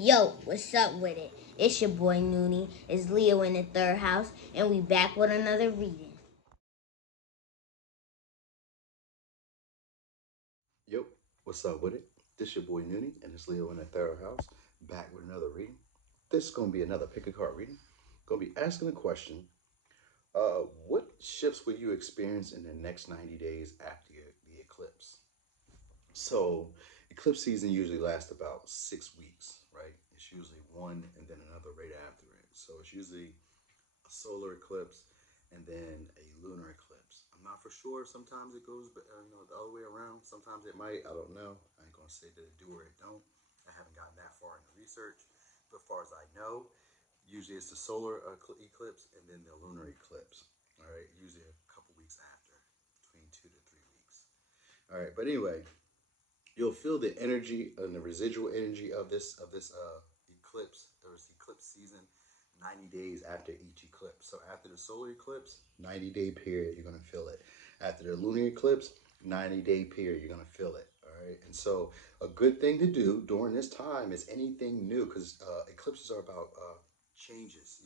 Yo, what's up with it? It's your boy Noonie. It's Leo in the third house, and we back with another reading. Yo, what's up with it? This your boy Noonie, and it's Leo in the third house, back with another reading. This is gonna be another pick a card reading. Gonna be asking a question. What shifts will you experience in the next 90 days after the eclipse? So, eclipse season usually lasts about 6 weeks, right? It's usually one and then another right after it. So it's usually a solar eclipse and then a lunar eclipse. I'm not for sure. Sometimes it goes, the other way around. Sometimes it might. I don't know. I ain't gonna say that it do or it don't. I haven't gotten that far in the research, but as far as I know, usually it's the solar eclipse and then the lunar eclipse. All right, usually a couple weeks after, between 2 to 3 weeks. All right, but anyway, you'll feel the energy and the residual energy of this eclipse. There's eclipse season 90 days after each eclipse. So after the solar eclipse, 90-day period, you're gonna feel it. After the lunar eclipse, 90-day period, you're gonna feel it. All right. And so a good thing to do during this time is anything new, because eclipses are about changes,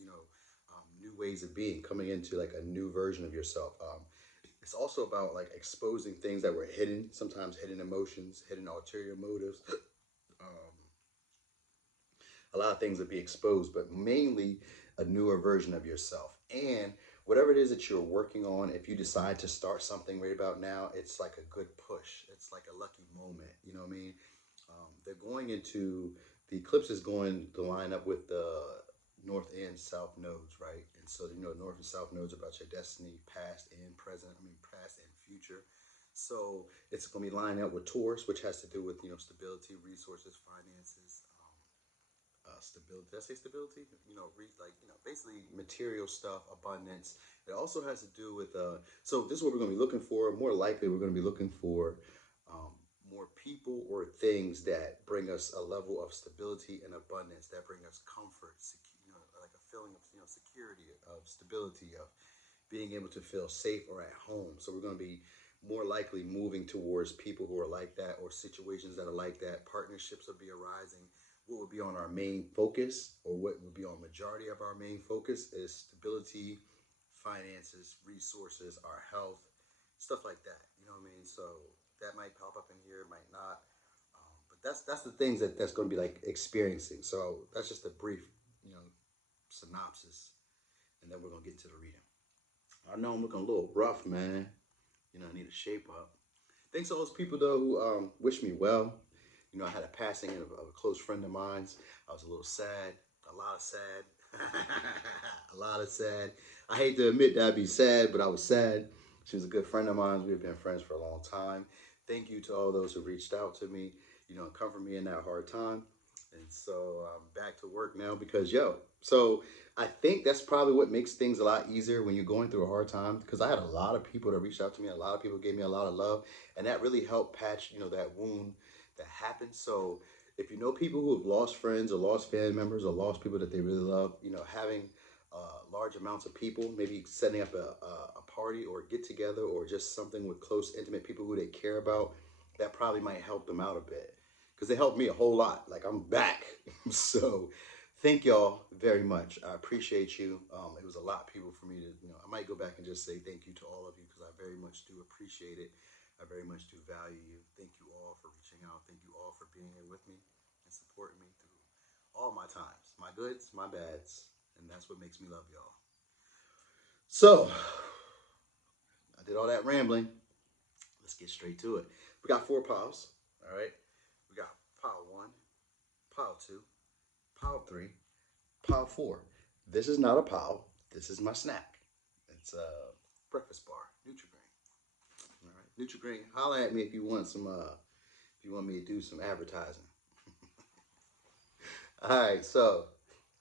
new ways of being, coming into like a new version of yourself. It's also about like exposing things that were hidden, sometimes hidden emotions, hidden ulterior motives. Um, a lot of things would be exposed, but mainly a newer version of yourself. And whatever it is that you're working on, if you decide to start something right about now, it's like a good push. It's like a lucky moment. You know what I mean? They're going into the eclipse is going to line up with the north and south nodes, right? And so north and south nodes are about your destiny, past and present. I mean, past and future. So it's going to be lining up with Taurus, which has to do with stability, resources, finances, stability. Did I say stability? Basically material stuff, abundance. It also has to do with. So this is what we're going to be looking for. More likely, we're going to be looking for more people or things that bring us a level of stability and abundance, that bring us comfort, like a feeling of security, of stability, of being able to feel safe or at home. So we're going to be more likely moving towards people who are like that, or situations that are like that. Partnerships will be arising. What would be on our main focus, or what would be on majority of our main focus, is stability, finances, resources, our health, stuff like that. You know what I mean? So that might pop up in here, might not. But that's the things that's going to be like experiencing. So that's just a brief, synopsis, and then we're going to get to the reading. I know I'm looking a little rough, man. I need to shape up. Thanks to all those people though who wish me well. I had a passing of a close friend of mine. I was a little sad, a lot of sad, a lot of sad. I hate to admit that I'd be sad, but I was sad. She was a good friend of mine. We've been friends for a long time. Thank you to all those who reached out to me, and comfort me in that hard time. And so I'm back to work now because, so I think that's probably what makes things a lot easier when you're going through a hard time, because I had a lot of people that reached out to me. A lot of people gave me a lot of love, and that really helped patch, that wound that happened. So if you know people who have lost friends or lost family members or lost people that they really love, having large amounts of people, maybe setting up a party or get together or just something with close, intimate people who they care about, that probably might help them out a bit, because they helped me a whole lot. Like, I'm back. So thank y'all very much. I appreciate you. It was a lot of people for me to, I might go back and just say thank you to all of you, because I very much do appreciate it. I very much do value you. Thank you all for reaching out. Thank you all for being here with me and supporting me through all my times, my goods, my bads, and that's what makes me love y'all. So I did all that rambling. Let's get straight to it. We got 4 piles. All right. We got pile 1, pile 2, pile 3, pile 4. This is not a pile. This is my snack. It's a breakfast bar, Nutri-Grain. All right, Nutri-Grain. Holla at me if you want some. If you want me to do some advertising. All right, so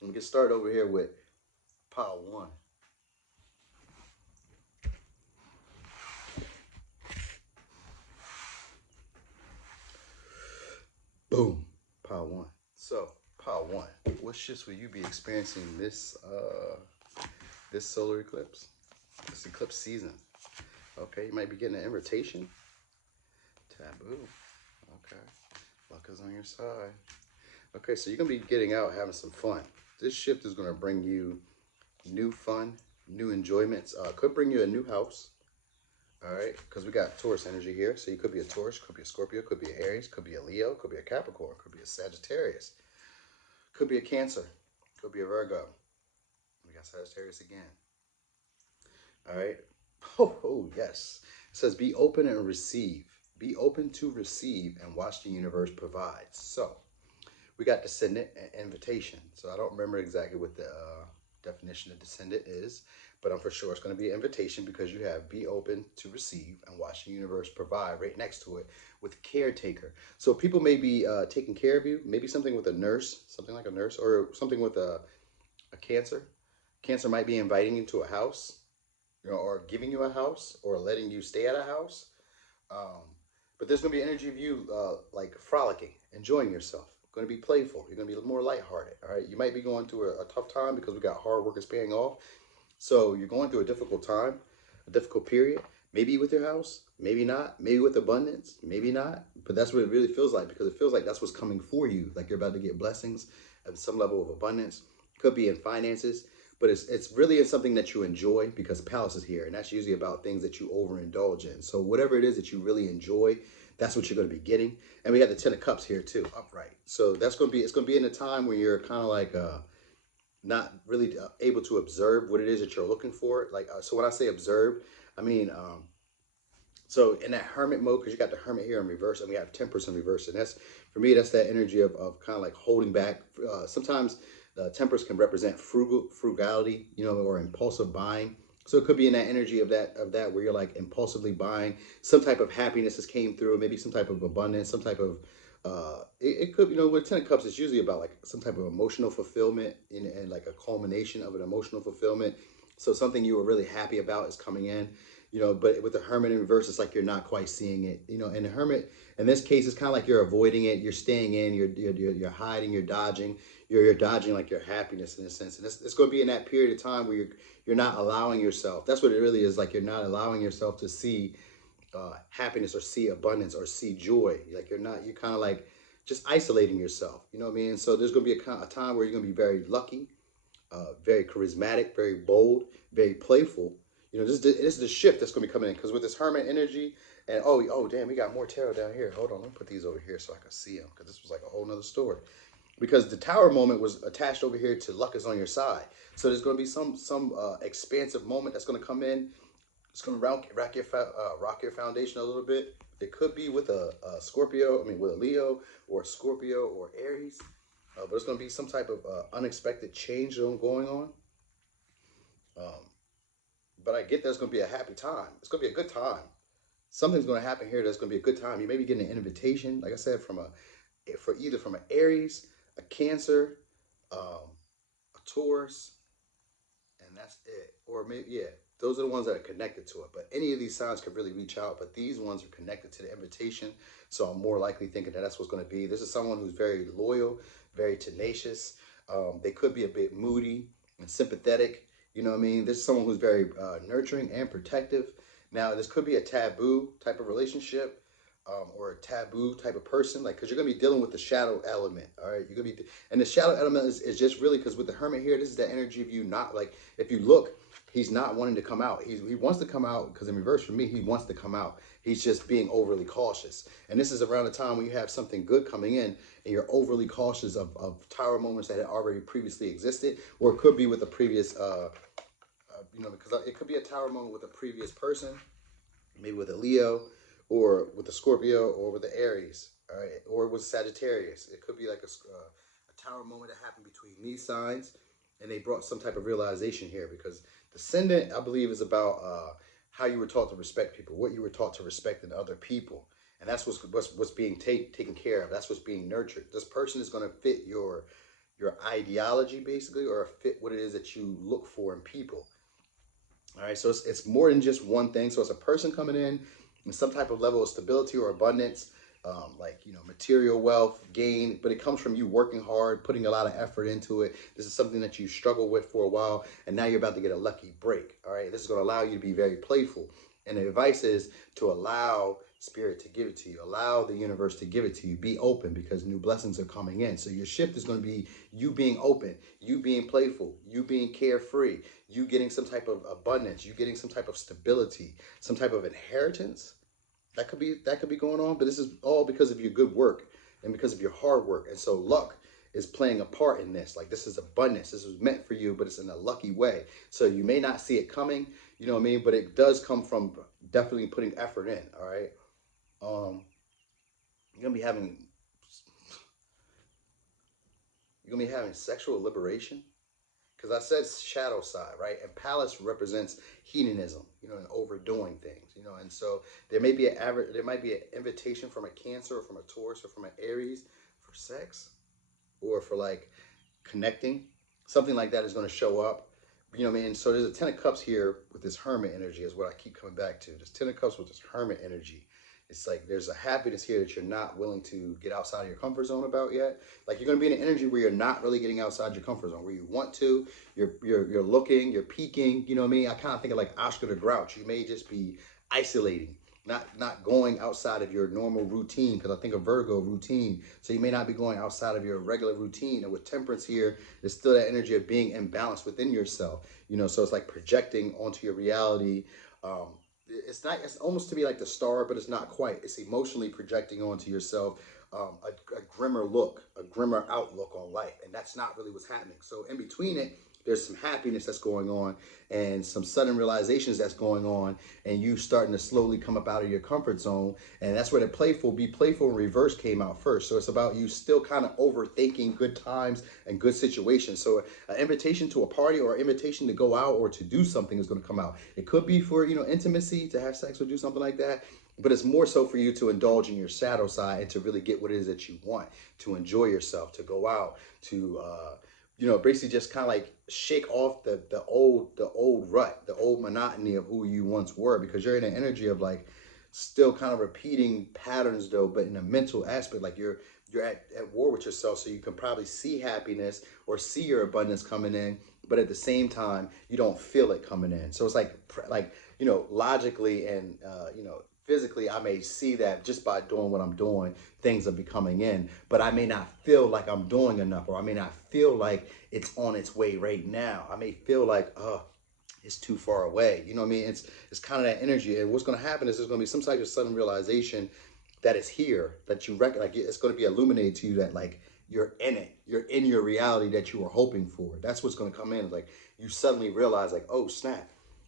let me get started over here with pile 1. Boom, pile 1. So pile 1. What shifts will you be experiencing this solar eclipse? This eclipse season. Okay, you might be getting an invitation. Taboo. Okay, luck is on your side. Okay, so you're going to be getting out, having some fun. This shift is going to bring you new fun, new enjoyments. Could bring you a new house. All right, because we got Taurus energy here. So you could be a Taurus, could be a Scorpio, could be an Aries, could be a Leo, could be a Capricorn, could be a Sagittarius, could be a Cancer, could be a Virgo. We got Sagittarius again. All right. Oh, yes. It says be open and receive. Be open to receive and watch the universe provide. So we got descendant and invitation. So I don't remember exactly what the definition of descendant is, but I'm for sure it's going to be an invitation because you have be open to receive and watch the universe provide right next to it with caretaker. So people may be taking care of you, maybe something with a nurse, something like a nurse, or something with a cancer. Cancer might be inviting you to a house, or giving you a house or letting you stay at a house. Um, but there's going to be energy of you like frolicking, enjoying yourself. Going to be playful. You're going to be more lighthearted. All right. You might be going through a tough time because we got hard work is paying off. So you're going through a difficult time, a difficult period. Maybe with your house, maybe not. Maybe with abundance, maybe not. But that's what it really feels like because it feels like that's what's coming for you. Like you're about to get blessings at some level of abundance. Could be in finances, but it's really in something that you enjoy because Palace is here, and that's usually about things that you overindulge in. So whatever it is that you really enjoy, that's what you're going to be getting. And we got the Ten of Cups here too, upright. So that's going to be it's going to be in a time where you're kind of like not really able to observe what it is that you're looking for. Like so when I say observe, I mean so in that hermit mode, because you got the hermit here in reverse, and we have temperance in reverse, and that's for me, that's that energy of kind of like holding back. Sometimes temperance can represent frugality, or impulsive buying. So it could be in that energy of that where you're like impulsively buying. Some type of happiness has came through, maybe some type of abundance, some type of it could, with Ten of Cups, it's usually about like some type of emotional fulfillment and like a culmination of an emotional fulfillment. So something you were really happy about is coming in, but with the Hermit in reverse, it's like you're not quite seeing it, and the Hermit, in this case, it's kind of like you're avoiding it, you're staying in, you're hiding, you're dodging, you're dodging like your happiness in a sense. And it's going to be in that period of time where you're not allowing yourself. That's what it really is. Like you're not allowing yourself to see happiness or see abundance or see joy. Like you're kind of like just isolating yourself. You know what I mean? So there's going to be a time where you're going to be very lucky, very charismatic, very bold, very playful. This is the shift that's going to be coming in because with this Hermit energy and oh damn, we got more tarot down here. Hold on, let me put these over here so I can see them because this was like a whole nother story. Because the Tower moment was attached over here to luck is on your side. So there's going to be some expansive moment that's going to come in. It's going to rock your foundation a little bit. It could be with a Scorpio, with a Leo or a Scorpio or Aries. But it's going to be some type of unexpected change going on. But I get there's going to be a happy time. It's going to be a good time. Something's going to happen here that's going to be a good time. You may be getting an invitation, like I said, either from an Aries, a Cancer, a Taurus, and that's it. Or maybe, yeah, those are the ones that are connected to it. But any of these signs could really reach out, but these ones are connected to the invitation. So I'm more likely thinking that that's what's going to be. This is someone who's very loyal, very tenacious. They could be a bit moody and sympathetic. You know what I mean? This is someone who's very nurturing and protective. Now, this could be a taboo type of relationship. Or a taboo type of person, like, because you're gonna be dealing with the shadow element. All right, you're gonna be, and the shadow element is just really because with the Hermit here, this is the energy of you not like. If you look, he's not wanting to come out. He wants to come out because in reverse for me, he wants to come out. He's just being overly cautious, and this is around the time when you have something good coming in, and you're overly cautious of tower moments that had already previously existed, or it could be with a previous, because it could be a tower moment with a previous person, maybe with a Leo, or with a Scorpio, or with the Aries, all right, or with Sagittarius. It could be like a tower moment that happened between these signs, and they brought some type of realization here because Descendant, I believe, is about how you were taught to respect people, what you were taught to respect in other people, and that's what's being taken care of. That's what's being nurtured. This person is going to fit your ideology basically, or fit what it is that you look for in people. All right, so it's more than just one thing. So it's a person coming in some type of level of stability or abundance, like material wealth, gain, but it comes from you working hard, putting a lot of effort into it. This is something that you struggled with for a while, and now you're about to get a lucky break. All right, this is going to allow you to be very playful. And the advice is to allow Spirit to give it to you. Allow the universe to give it to you. Be open because new blessings are coming in. So your shift is going to be you being open, you being playful, you being carefree, you getting some type of abundance, you getting some type of stability, some type of inheritance. That could be going on, but this is all because of your good work and because of your hard work. And so luck is playing a part in this. Like, this is abundance. This was meant for you, but it's in a lucky way. So you may not see it coming, you know what I mean? But it does come from definitely putting effort in, all right? You're gonna be having sexual liberation. Because I said shadow side, right? And palace represents hedonism, you know, and overdoing things, you know. And so there might be an invitation from a Cancer or from a Taurus or from an Aries for sex, or for like connecting. Something like that is going to show up, you know what I mean? So there's a 10 of Cups here with this Hermit energy is what I keep coming back to. There's 10 of Cups with this Hermit energy. It's like there's a happiness here that you're not willing to get outside of your comfort zone about yet. Like, you're going to be in an energy where you're not really getting outside your comfort zone, where you want to. You're looking, you're peeking. You know what I mean? I kind of think of like Oscar the Grouch. You may just be isolating, not going outside of your normal routine, because I think of Virgo routine. So you may not be going outside of your regular routine. And with Temperance here, there's still that energy of being imbalanced within yourself. You know, so it's like projecting onto your reality. It's almost to be like the Star, but it's not quite. It's emotionally projecting onto yourself a grimmer look, a grimmer outlook on life. And that's not really what's happening. So in between it, there's some happiness that's going on and some sudden realizations that's going on, and you starting to slowly come up out of your comfort zone. And that's where the be playful in reverse came out first. So it's about you still kind of overthinking good times and good situations. So an invitation to a party or an invitation to go out or to do something is going to come out. It could be for, you know, intimacy, to have sex or do something like that. But it's more so for you to indulge in your shadow side and to really get what it is that you want, to enjoy yourself, to go out, to you know, basically just kind of like shake off the old rut, the old monotony of who you once were, because you're in an energy of like still kind of repeating patterns though, but in a mental aspect, like you're at war with yourself. So you can probably see happiness or see your abundance coming in, but at the same time, you don't feel it coming in. So it's like, you know, logically and, you know, physically, I may see that just by doing what I'm doing, things are becoming in, but I may not feel like I'm doing enough, or I may not feel like it's on its way right now. I may feel like, oh, it's too far away. You know what I mean? It's kind of that energy. And what's going to happen is there's going to be some type of sudden realization that it's here, that you reckon, like it's going to be illuminated to you that like you're in it. You're in your reality that you were hoping for. That's what's going to come in. Like you suddenly realize like, oh, snap,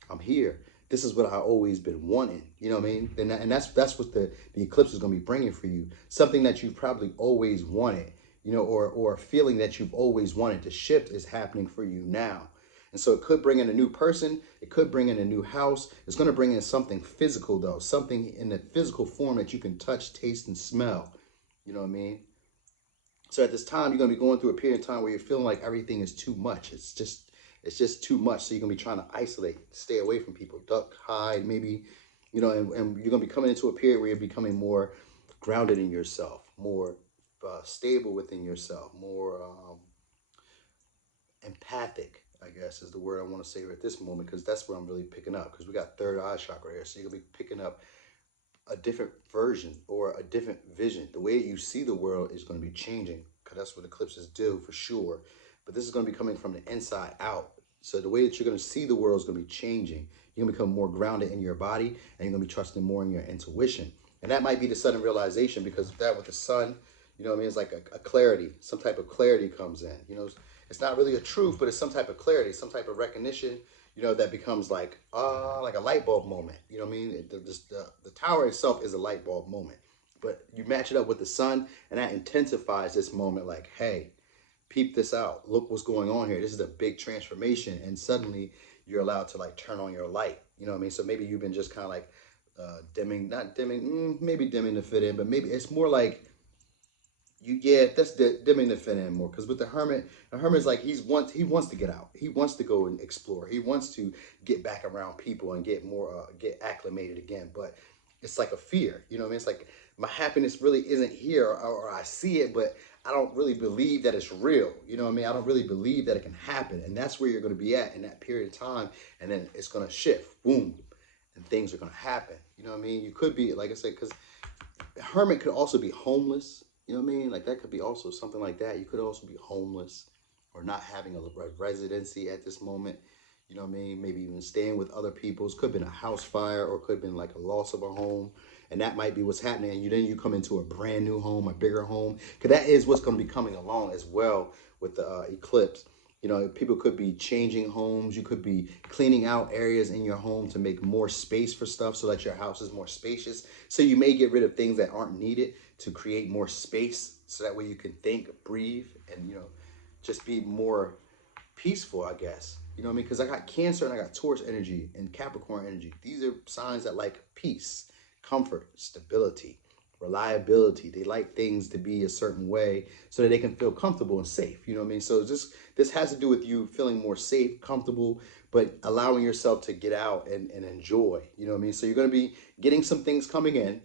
I'm here. This is what I've always been wanting. You know what I mean? And that's what the eclipse is going to be bringing for you. Something that you've probably always wanted, you know, or a feeling that you've always wanted to shift is happening for you now. And so it could bring in a new person. It could bring in a new house. It's going to bring in something physical, though. Something in the physical form that you can touch, taste, and smell. You know what I mean? So at this time, you're going to be going through a period of time where you're feeling like everything is too much. It's just too much. So you're going to be trying to isolate, stay away from people, duck, hide, maybe, you know, and you're going to be coming into a period where you're becoming more grounded in yourself, more stable within yourself, more empathic, I guess is the word I want to say at this moment, because that's what I'm really picking up, because we got third eye chakra here. So you're going to be picking up a different version or a different vision. The way you see the world is going to be changing, because that's what eclipses do for sure. But this is going to be coming from the inside out. So the way that you're going to see the world is going to be changing. You're going to become more grounded in your body, and you're going to be trusting more in your intuition. And that might be the sudden realization, because that with the sun, you know what I mean? It's like a clarity, some type of clarity comes in. You know, it's not really a truth, but it's some type of clarity, some type of recognition, you know, that becomes like a light bulb moment. You know what I mean? The tower itself is a light bulb moment. But you match it up with the sun, and that intensifies this moment like, hey, peep this out. Look what's going on here. This is a big transformation. And suddenly you're allowed to like turn on your light. You know what I mean? So maybe you've been just kind of like maybe dimming to fit in, but maybe it's more like that's dimming to fit in more. Because with the hermit's like he wants to get out. He wants to go and explore. He wants to get back around people and get more get acclimated again. But it's like a fear. You know what I mean? It's like my happiness really isn't here, or I see it, but I don't really believe that it's real. You know what I mean? I don't really believe that it can happen. And that's where you're going to be at in that period of time. And then it's going to shift. Boom. and things are going to happen. You know what I mean? You could be, like I said, because hermit could also be homeless. You know what I mean? Like that could be also something like that. You could also be homeless or not having a residency at this moment. You know what I mean? Maybe even staying with other people's. Could have been a house fire or could have been like a loss of a home. And that might be what's happening. And then you come into a brand new home, a bigger home. Because that is what's going to be coming along as well with the eclipse. You know, people could be changing homes. You could be cleaning out areas in your home to make more space for stuff so that your house is more spacious. So you may get rid of things that aren't needed to create more space so that way you can think, breathe, and, you know, just be more peaceful, I guess. You know what I mean? Because I got Cancer and I got Taurus energy and Capricorn energy. These are signs that like peace, comfort, stability, reliability. They like things to be a certain way so that they can feel comfortable and safe. You know what I mean? So this has to do with you feeling more safe, comfortable, but allowing yourself to get out and enjoy. You know what I mean? So you're going to be getting some things coming in.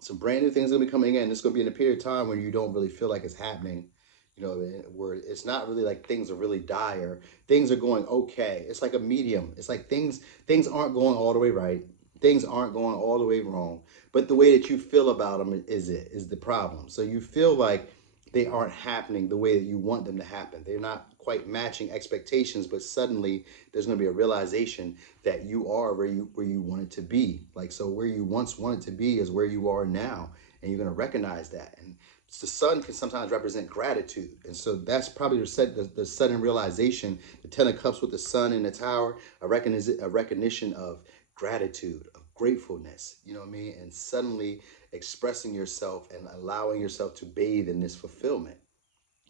Some brand new things going to be coming in. It's going to be in a period of time where you don't really feel like it's happening. You know, where it's not really like things are really dire. Things are going okay. It's like a medium. It's like things aren't going all the way right. Things aren't going all the way wrong. But the way that you feel about them is the problem. So you feel like they aren't happening the way that you want them to happen. They're not quite matching expectations, but suddenly there's going to be a realization that you are where you want it to be. Like, so where you once wanted to be is where you are now, and you're going to recognize that. And the sun can sometimes represent gratitude, and so that's probably the sudden realization. The Ten of Cups with the sun in the tower, a recognition of gratitude, of gratefulness. You know what I mean? And suddenly expressing yourself and allowing yourself to bathe in this fulfillment.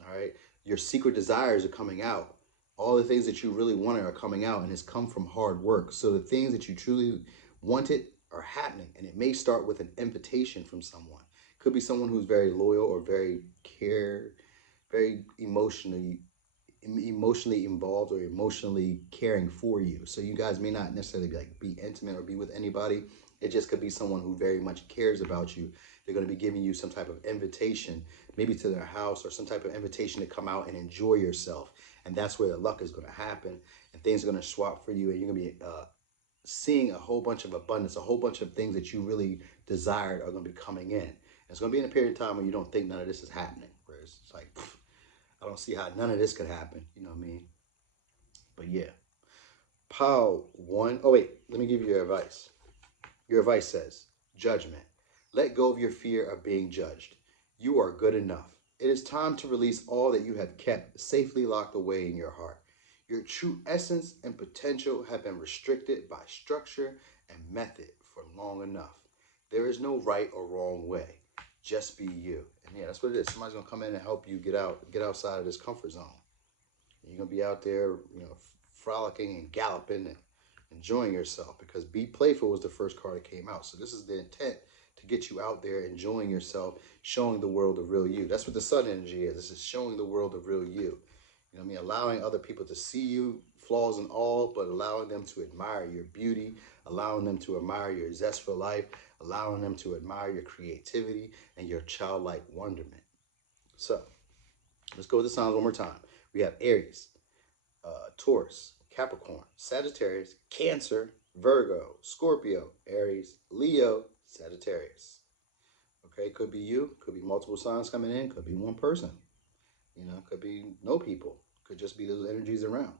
All right, your secret desires are coming out. All the things that you really wanted are coming out, and it's come from hard work. So the things that you truly wanted are happening, and it may start with an invitation from someone. Could be someone who's very loyal or very very emotionally involved or emotionally caring for you. So you guys may not necessarily like be intimate or be with anybody. It just could be someone who very much cares about you. They're going to be giving you some type of invitation, maybe to their house, or some type of invitation to come out and enjoy yourself. And that's where the luck is going to happen, and things are going to swap for you, and you're going to be seeing a whole bunch of abundance, a whole bunch of things that you really desired are going to be coming in. And it's going to be in a period of time when you don't think none of this is happening, where it's like, I don't see how none of this could happen. You know what I mean? But yeah. Pile 1. Oh, wait. Let me give you your advice. Your advice says, judgment. Let go of your fear of being judged. You are good enough. It is time to release all that you have kept safely locked away in your heart. Your true essence and potential have been restricted by structure and method for long enough. There is no right or wrong way. Just be you. And yeah, that's what it is. Somebody's going to come in and help you get outside of this comfort zone. And you're going to be out there, you know, frolicking and galloping and enjoying yourself, because Be Playful was the first card that came out. So this is the intent, to get you out there enjoying yourself, showing the world the real you. That's what the sun energy is. This is showing the world the real you. You know what I mean? Allowing other people to see you, flaws and all, but allowing them to admire your beauty, allowing them to admire your zest for life, allowing them to admire your creativity and your childlike wonderment. So let's go with the signs one more time. We have Aries, Taurus, Capricorn, Sagittarius, Cancer, Virgo, Scorpio, Aries, Leo, Sagittarius. Okay, could be you, could be multiple signs coming in, could be one person. You know, could be no people. Could just be those energies around.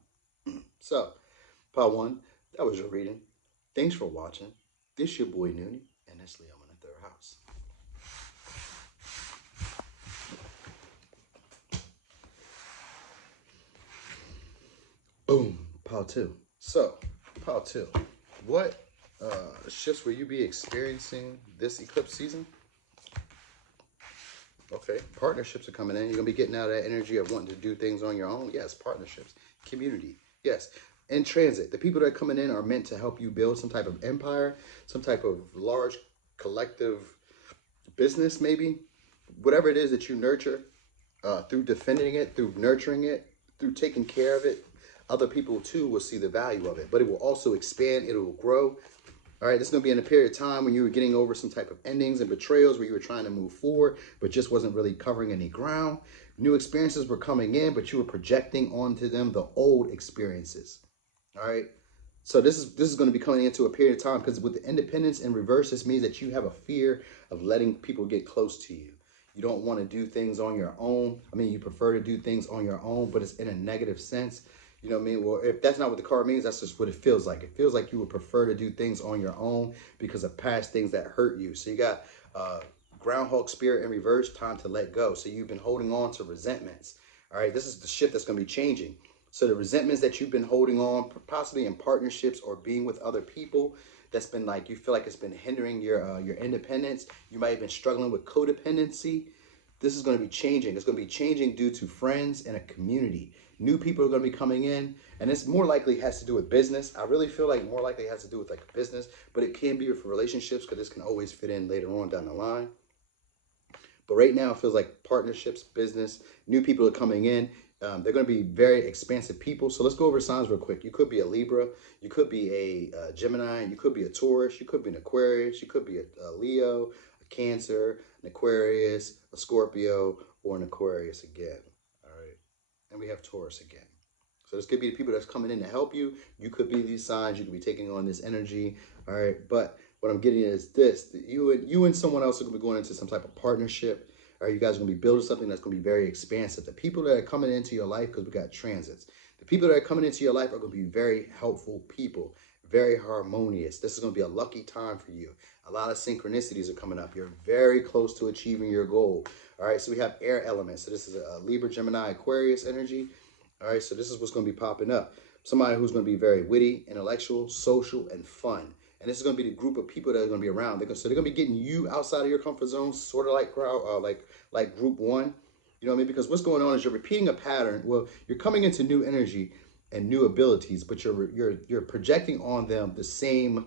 So, part 1, that was your reading. Thanks for watching. This your boy Noonie, and that's Leo in the third house. Boom, part 2. So, part 2. What shifts will you be experiencing this eclipse season? Okay, partnerships are coming in. You're going to be getting out of that energy of wanting to do things on your own. Yes, partnerships. Community. Yes. In transit, the people that are coming in are meant to help you build some type of empire, some type of large collective business, maybe. Whatever it is that you nurture, through defending it, through nurturing it, through taking care of it, other people too will see the value of it. But it will also expand. It will grow. All right, this is going to be in a period of time when you were getting over some type of endings and betrayals, where you were trying to move forward, but just wasn't really covering any ground. New experiences were coming in, but you were projecting onto them the old experiences. All right, So this is going to be coming into a period of time, because with the independence in reverse, this means that you have a fear of letting people get close to you. You don't want to do things on your own. I mean, you prefer to do things on your own, but it's in a negative sense. You know what I mean? Well, if that's not what the card means, that's just what it feels like. It feels like you would prefer to do things on your own because of past things that hurt you. So you got groundhog spirit in reverse, time to let go. So you've been holding on to resentments. All right, this is the shift that's going to be changing. So the resentments that you've been holding on, possibly in partnerships or being with other people, that's been like, you feel like it's been hindering your independence. You might have been struggling with codependency. This is going to be changing. It's going to be changing due to friends and a community. New people are going to be coming in, and it's more likely has to do with business. I really feel like more likely has to do with like a business, but it can be with relationships, because this can always fit in later on down the line. But right now, it feels like partnerships, business, new people are coming in. They're going to be very expansive people. So let's go over signs real quick. You could be a Libra. You could be a Gemini. You could be a Taurus. You could be an Aquarius. You could be a Leo, a Cancer, an Aquarius, a Scorpio, or an Aquarius again. All right. And we have Taurus again. So this could be the people that's coming in to help you. You could be these signs. You could be taking on this energy. All right. But what I'm getting at is this: that you and someone else are going to be going into some type of partnership. All right, you guys are going to be building something that's going to be very expansive. The people that are coming into your life, because we got transits, the people that are coming into your life are going to be very helpful people, very harmonious. This is going to be a lucky time for you. A lot of synchronicities are coming up. You're very close to achieving your goal. All right, so we have air elements. So this is a Libra, Gemini, Aquarius energy. All right, so this is what's going to be popping up. Somebody who's going to be very witty, intellectual, social, and fun. And this is going to be the group of people that are going to be around. So they're going to be getting you outside of your comfort zone, sort of like crowd, like group one. You know what I mean? Because what's going on is you're repeating a pattern. Well, you're coming into new energy and new abilities, but you're projecting on them the same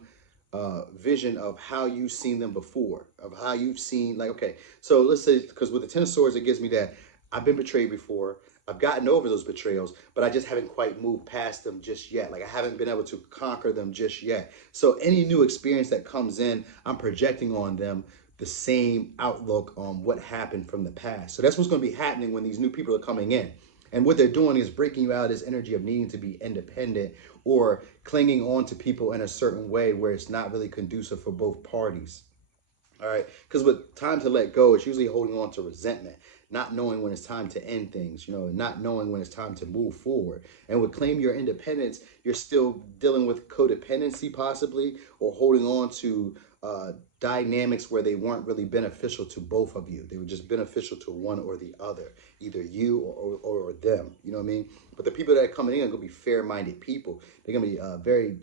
vision of how you've seen them before, of how you've seen, like, okay, so let's say, because with the Ten of Swords, it gives me that I've been betrayed before. I've gotten over those betrayals, but I just haven't quite moved past them just yet. Like I haven't been able to conquer them just yet. So any new experience that comes in, I'm projecting on them the same outlook on what happened from the past. So that's what's going to be happening when these new people are coming in. And what they're doing is breaking you out of this energy of needing to be independent or clinging on to people in a certain way where it's not really conducive for both parties. All right. Because with time to let go, it's usually holding on to resentment, not knowing when it's time to end things, not knowing when it's time to move forward. And with claim your independence, you're still dealing with codependency possibly, or holding on to dynamics where they weren't really beneficial to both of you. They were just beneficial to one or the other, either you or them. You know what I mean? But the people that are coming in are going to be fair-minded people. They're going to be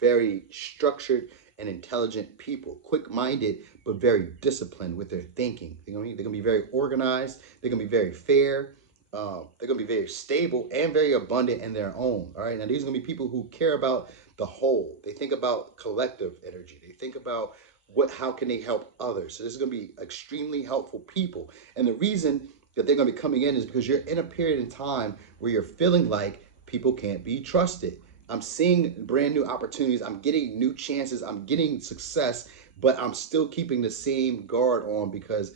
very structured and intelligent people, quick-minded, but very disciplined with their thinking. They're gonna be very organized. They're gonna be very fair. They're gonna be very stable and very abundant in their own. All right. Now these are gonna be people who care about the whole. They think about collective energy. They think about how can they help others. So this is gonna be extremely helpful people. And the reason that they're gonna be coming in is because you're in a period in time where you're feeling like people can't be trusted. I'm seeing brand new opportunities. I'm getting new chances. I'm getting success, but I'm still keeping the same guard on because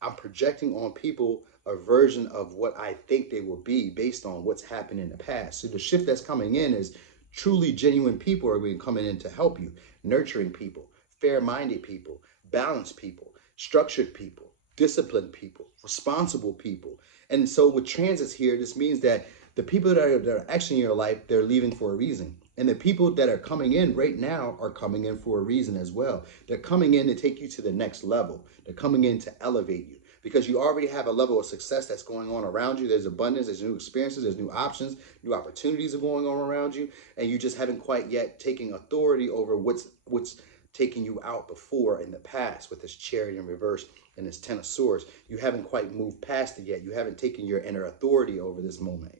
I'm projecting on people a version of what I think they will be based on what's happened in the past. So the shift that's coming in is truly genuine people are going to come in to help you, nurturing people, fair-minded people, balanced people, structured people, disciplined people, responsible people. And so with transits here, this means that the people that are actually in your life, they're leaving for a reason. And the people that are coming in right now are coming in for a reason as well. They're coming in to take you to the next level. They're coming in to elevate you because you already have a level of success that's going on around you. There's abundance, there's new experiences, there's new options, new opportunities are going on around you. And you just haven't quite yet taken authority over what's taking you out before in the past with this Chariot in reverse and this Ten of Swords. You haven't quite moved past it yet. You haven't taken your inner authority over this moment.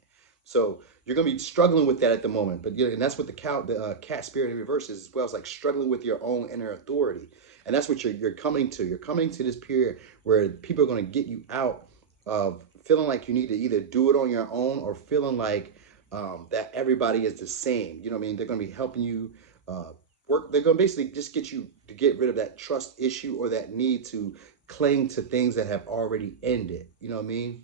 So you're going to be struggling with that at the moment. But and that's what the cat spirit in reverse is as well. It's like struggling with your own inner authority. And that's what you're coming to. You're coming to this period where people are going to get you out of feeling like you need to either do it on your own or feeling like that everybody is the same. You know what I mean? They're going to be helping you work. They're going to basically just get you to get rid of that trust issue or that need to cling to things that have already ended. You know what I mean?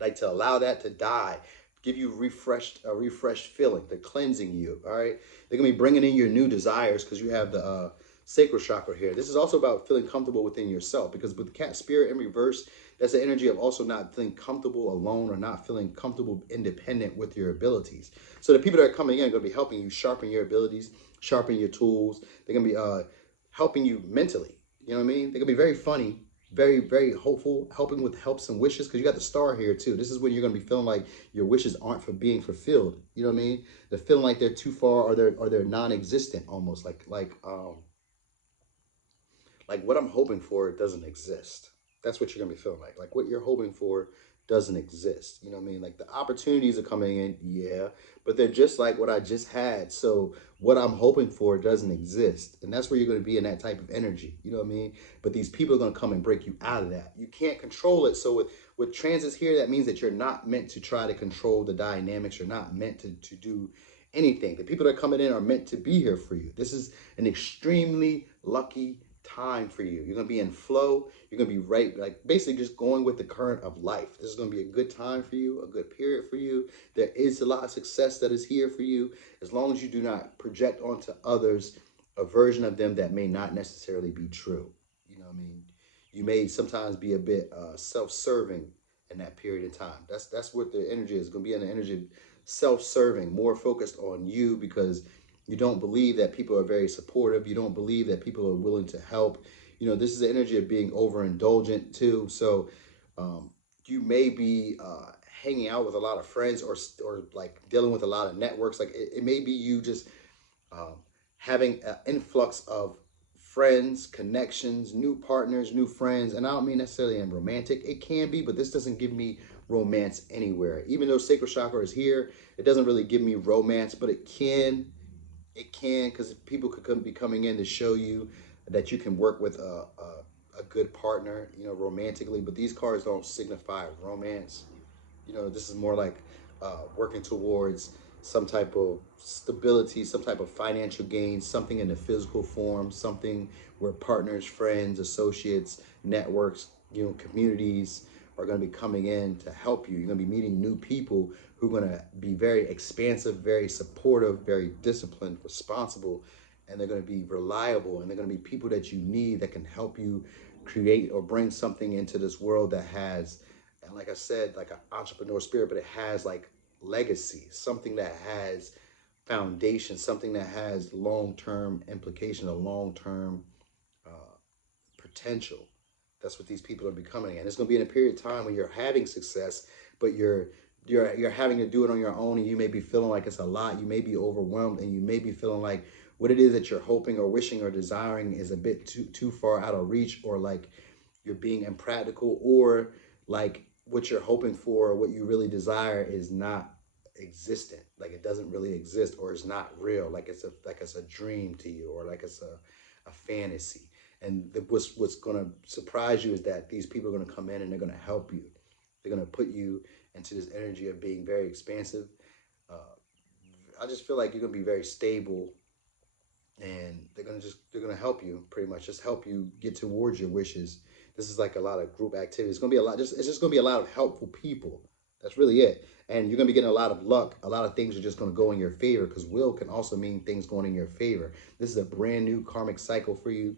Like to allow that to die give you a refreshed feeling. They're cleansing you. All right. They're gonna be bringing in your new desires because you have the sacral chakra here. This is also about feeling comfortable within yourself, because with the cat spirit in reverse, that's the energy of also not feeling comfortable alone or not feeling comfortable independent with your abilities. So the people that are coming in are going to be helping you sharpen your abilities, sharpen your tools. They're going to be helping you mentally. You know what I mean? They're going to be very funny, very, very hopeful, helping with helps and wishes, because you got the star here too. This is when you're going to be feeling like your wishes aren't for being fulfilled. You know what I mean? They're feeling like they're too far, or they're non-existent almost, like what I'm hoping for doesn't exist. That's what you're gonna be feeling like what you're hoping for doesn't exist. You know what I mean? Like the opportunities are coming in, yeah, but they're just like what I just had. So what I'm hoping for doesn't exist. And that's where you're gonna be in that type of energy. You know what I mean? But these people are gonna come and break you out of that. You can't control it. So with transits here, that means that you're not meant to try to control the dynamics. You're not meant to do anything. The people that are coming in are meant to be here for you. This is an extremely lucky time for you. You're going to be in flow. You're going to be right, like basically just going with the current of life. This is going to be a good time for you, a good period for you. There is a lot of success that is here for you, as long as you do not project onto others a version of them that may not necessarily be true. You know what I mean? You may sometimes be a bit self-serving in that period of time. That's what the energy is. It's going to be an energy of self-serving, more focused on you, because you don't believe that people are very supportive. You don't believe that people are willing to help. You know, this is the energy of being overindulgent too. So you may be hanging out with a lot of friends, or like dealing with a lot of networks. Like it may be you just um, having an influx of friends, connections, new partners, new friends. And I don't mean necessarily in romantic. It can be, but this doesn't give me romance anywhere. Even though sacral chakra is here, it doesn't really give me romance, but it can, because people could be coming in to show you that you can work with a good partner, you know, romantically. But these cards don't signify romance. You know, this is more like working towards some type of stability, some type of financial gain, something in the physical form, something where partners, friends, associates, networks, you know, communities are going to be coming in to help you. You're going to be meeting new people who are going to be very expansive, very supportive, very disciplined, responsible, and they're going to be reliable, and they're going to be people that you need that can help you create or bring something into this world that has, and like I said, like an entrepreneur spirit, but it has like legacy, something that has foundation, something that has long-term implication, a long-term uh, potential. That's what these people are becoming, and it's going to be in a period of time when you're having success, but you're having to do it on your own, and you may be feeling like it's a lot. You may be overwhelmed, and you may be feeling like what it is that you're hoping or wishing or desiring is a bit too far out of reach, or like you're being impractical, or like what you're hoping for, what you really desire is not existent, like it doesn't really exist, or it's not real, like it's a dream to you, or like it's a fantasy. And what's going to surprise you is that these people are going to come in and they're going to help you. They're going to put you into this energy of being very expansive. uh, I just feel like you're going to be very stable, and they're gonna help you, pretty much just help you get towards your wishes. This is like a lot of group activity. It's gonna be a lot. It's just gonna be a lot of helpful people. That's really it. And you're gonna be getting a lot of luck. A lot of things are just gonna go in your favor, because will can also mean things going in your favor. This is a brand new karmic cycle for you.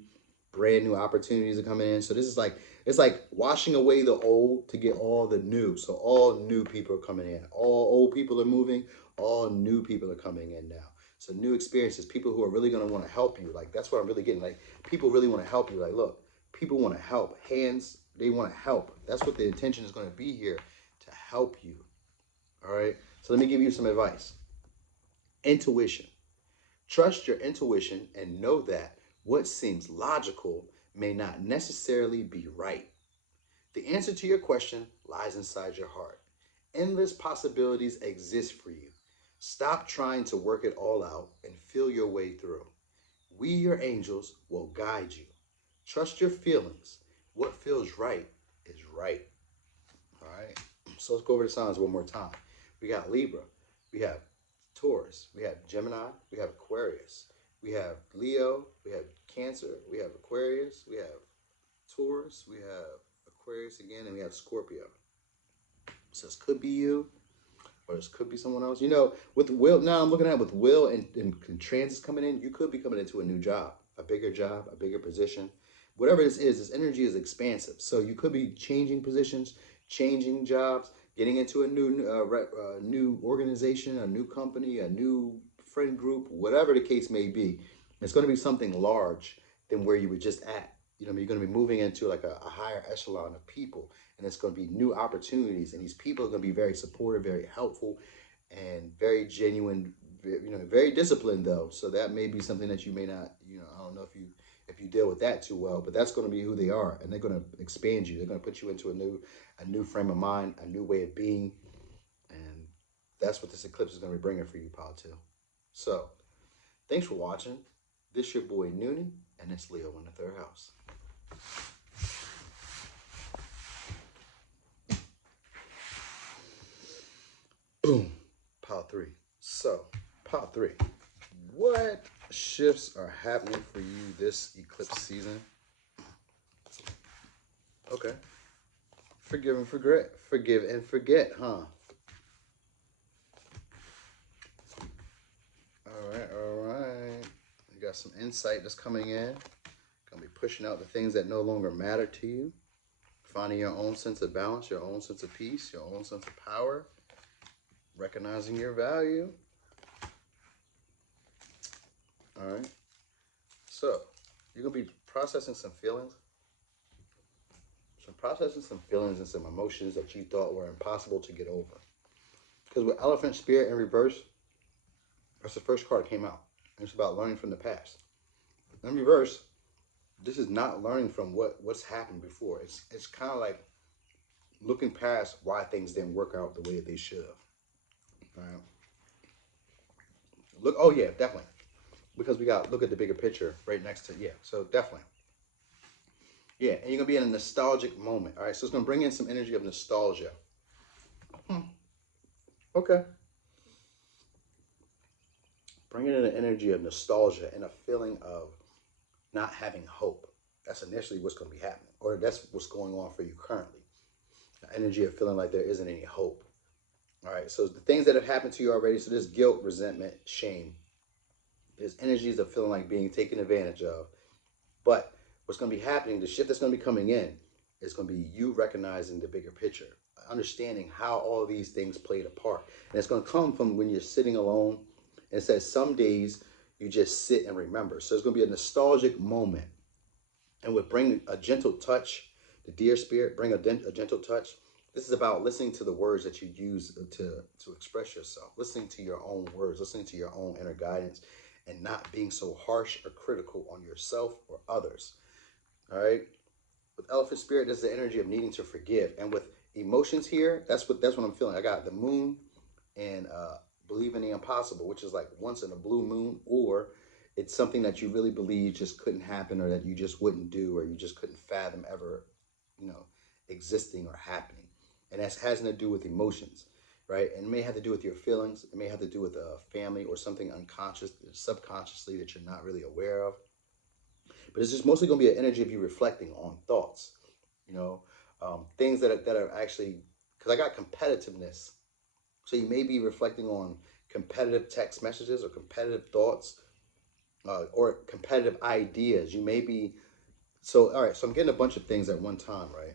Brand new opportunities are coming in. So this is like, it's like washing away the old to get all the new. So all new people are coming in. All old people are moving. All new people are coming in now. So new experiences, people who are really going to want to help you. Like, that's what I'm really getting. Like, people really want to help you. Like, look, people want to help. Hands, they want to help. That's what the intention is going to be here, to help you. All right. So let me give you some advice. Intuition. Trust your intuition and know that what seems logical may not necessarily be right. The answer to your question lies inside your heart. Endless possibilities exist for you. Stop trying to work it all out and feel your way through. We, your angels, will guide you. Trust your feelings. What feels right is right. All right. So let's go over the signs one more time. We got Libra. We have Taurus. We have Gemini. We have Aquarius. We have Leo. We have Cancer. We have Aquarius. We have Taurus. We have Aquarius again. And we have Scorpio. So this could be you, or this could be someone else. You know, with Will, now I'm looking at with Will and transits coming in, you could be coming into a new job, a bigger position. Whatever this energy is expansive. So you could be changing positions, changing jobs, getting into a new organization, a new company, a new friend group, whatever the case may be. It's going to be something large than where you were just at. You know, you're going to be moving into like a higher echelon of people, and it's going to be new opportunities. And these people are going to be very supportive, very helpful, and very genuine. You know, very disciplined though. So that may be something that you may not. You know, I don't know if you deal with that too well, but that's going to be who they are, and they're going to expand you. They're going to put you into a new frame of mind, a new way of being, and that's what this eclipse is going to be bringing for you, Pal, too. So, thanks for watching. This your boy Noonie, and it's Leo in the third house. Boom, Pile 3. So, Pile 3. What shifts are happening for you this eclipse season? Okay. Forgive and forget. Forgive and forget, huh? All right. You got some insight that's coming in. Gonna be pushing out the things that no longer matter to you. Finding your own sense of balance, your own sense of peace, your own sense of power. Recognizing your value. All right. So, you're going to be processing some feelings. Processing some feelings and some emotions that you thought were impossible to get over. Because with Elephant Spirit in reverse, that's the first card that came out. And it's about learning from the past. In reverse, this is not learning from what's happened before. It's kind of like looking past why things didn't work out the way that they should have. All right. Look, oh yeah, definitely. Because we got look at the bigger picture right next to so definitely. Yeah, and you're gonna be in a nostalgic moment. All right, so it's gonna bring in some energy of nostalgia. Okay. Bringing in an energy of nostalgia and a feeling of not having hope. That's initially what's going to be happening, or that's what's going on for you currently. The energy of feeling like there isn't any hope. All right, so the things that have happened to you already, so there's guilt, resentment, shame. There's energies of feeling like being taken advantage of. But what's going to be happening, the shift that's going to be coming in, is going to be you recognizing the bigger picture, understanding how all these things played a part. And it's going to come from when you're sitting alone. And it says some days you just sit and remember. So it's going to be a nostalgic moment. And would bring a gentle touch, the deer spirit, bring a gentle touch. This is about listening to the words that you use to express yourself, listening to your own words, listening to your own inner guidance, and not being so harsh or critical on yourself or others. All right. With Elephant Spirit, there's the energy of needing to forgive. And with emotions here, that's what I'm feeling. I got the moon and believe in the impossible, which is like once in a blue moon, or it's something that you really believe just couldn't happen, or that you just wouldn't do, or you just couldn't fathom ever, existing or happening. And that has to do with emotions, right? And it may have to do with your feelings. It may have to do with a family or something unconscious, subconsciously, that you're not really aware of. But it's just mostly going to be an energy of you reflecting on thoughts, things that are actually, because I got competitiveness. So you may be reflecting on competitive text messages or competitive thoughts or competitive ideas. You may be, all right, so I'm getting a bunch of things at one time, right?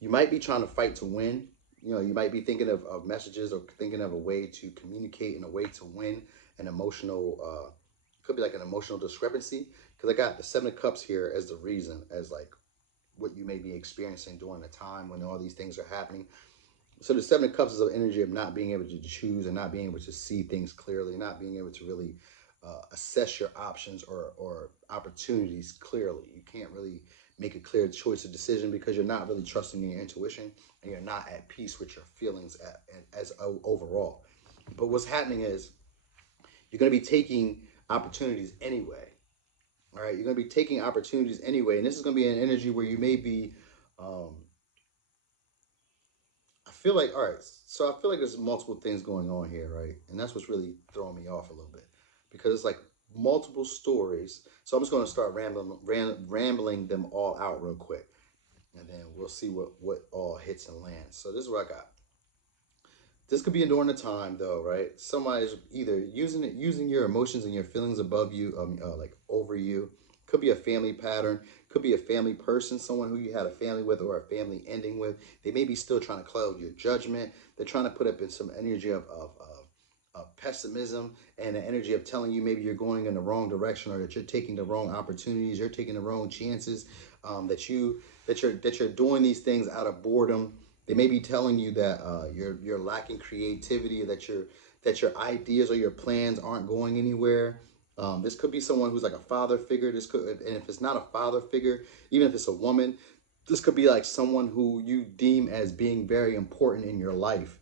You might be trying to fight to win. You might be thinking of messages or thinking of a way to communicate and a way to win an emotional, could be like an emotional discrepancy. Because I got the Seven of Cups here as the reason, as like what you may be experiencing during the time when all these things are happening. So the Seven of Cups is an energy of not being able to choose and not being able to see things clearly, not being able to really assess your options or opportunities clearly. You can't really make a clear choice or decision because you're not really trusting in your intuition and you're not at peace with your feelings as overall. But what's happening is you're going to be taking opportunities anyway. All right, you're going to be taking opportunities anyway, and this is going to be an energy where you may be. I feel like, all right, so I feel like there's multiple things going on here, right? And that's what's really throwing me off a little bit because it's like multiple stories. So I'm just going to start rambling them all out real quick, and then we'll see what all hits and lands. So this is what I got. This could be during a time though, right? Somebody's either using your emotions and your feelings above you, like over you. Could be a family pattern. Could be a family person, someone who you had a family with or a family ending with. They may be still trying to cloud your judgment. They're trying to put up in some energy of pessimism and the energy of telling you maybe you're going in the wrong direction or that you're taking the wrong opportunities, you're taking the wrong chances, that you're doing these things out of boredom. They may be telling you that you're lacking creativity, that your ideas or your plans aren't going anywhere. This could be someone who's like a father figure. This could, and if it's not a father figure, even if it's a woman, this could be like someone who you deem as being very important in your life,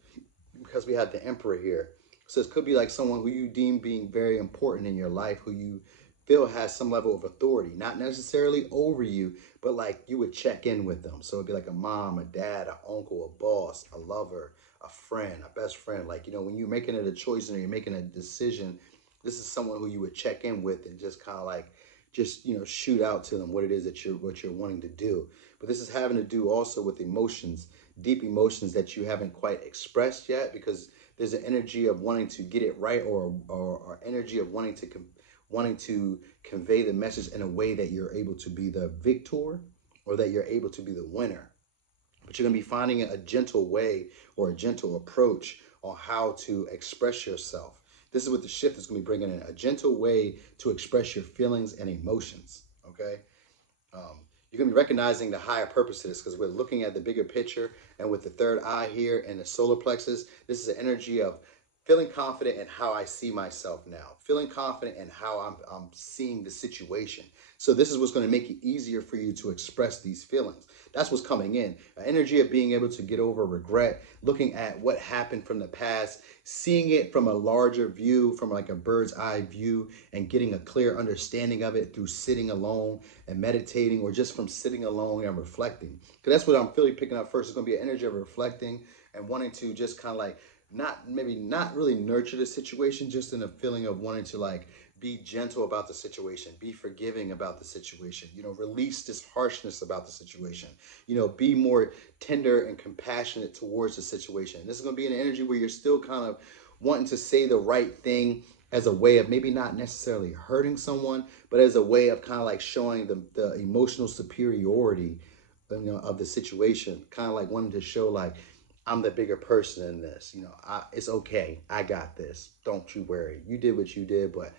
because we have the emperor here. So this could be like someone who you deem being very important in your life, who you feel has some level of authority, not necessarily over you, but like you would check in with them. So it'd be like a mom, a dad, an uncle, a boss, a lover, a friend, a best friend. Like, when you're making it a choice and you're making a decision, this is someone who you would check in with and just kind of like just shoot out to them what it is that you're wanting to do. But this is having to do also with emotions, deep emotions that you haven't quite expressed yet, because there's an energy of wanting to get it right, or energy of wanting to convey the message in a way that you're able to be the victor, or that you're able to be the winner. But you're going to be finding a gentle way or a gentle approach on how to express yourself. This is what the shift is going to be bringing in, a gentle way to express your feelings and emotions. Okay. You're going to be recognizing the higher purpose of this, because we're looking at the bigger picture. And with the third eye here and the solar plexus, this is an energy of feeling confident in how I see myself now, feeling confident in how I'm seeing the situation. So this is what's going to make it easier for you to express these feelings. That's what's coming in. An energy of being able to get over regret, looking at what happened from the past, seeing it from a larger view, from like a bird's eye view, and getting a clear understanding of it through sitting alone and meditating, or just from sitting alone and reflecting. Because that's what I'm feeling picking up first. It's going to be an energy of reflecting and wanting to just kind of like not really nurture the situation, just in a feeling of wanting to like be gentle about the situation, be forgiving about the situation, release this harshness about the situation, be more tender and compassionate towards the situation. This is going to be an energy where you're still kind of wanting to say the right thing, as a way of maybe not necessarily hurting someone, but as a way of kind of like showing the emotional superiority, of the situation, kind of like wanting to show like, I'm the bigger person in this. It's okay. I got this. Don't you worry. You did what you did, but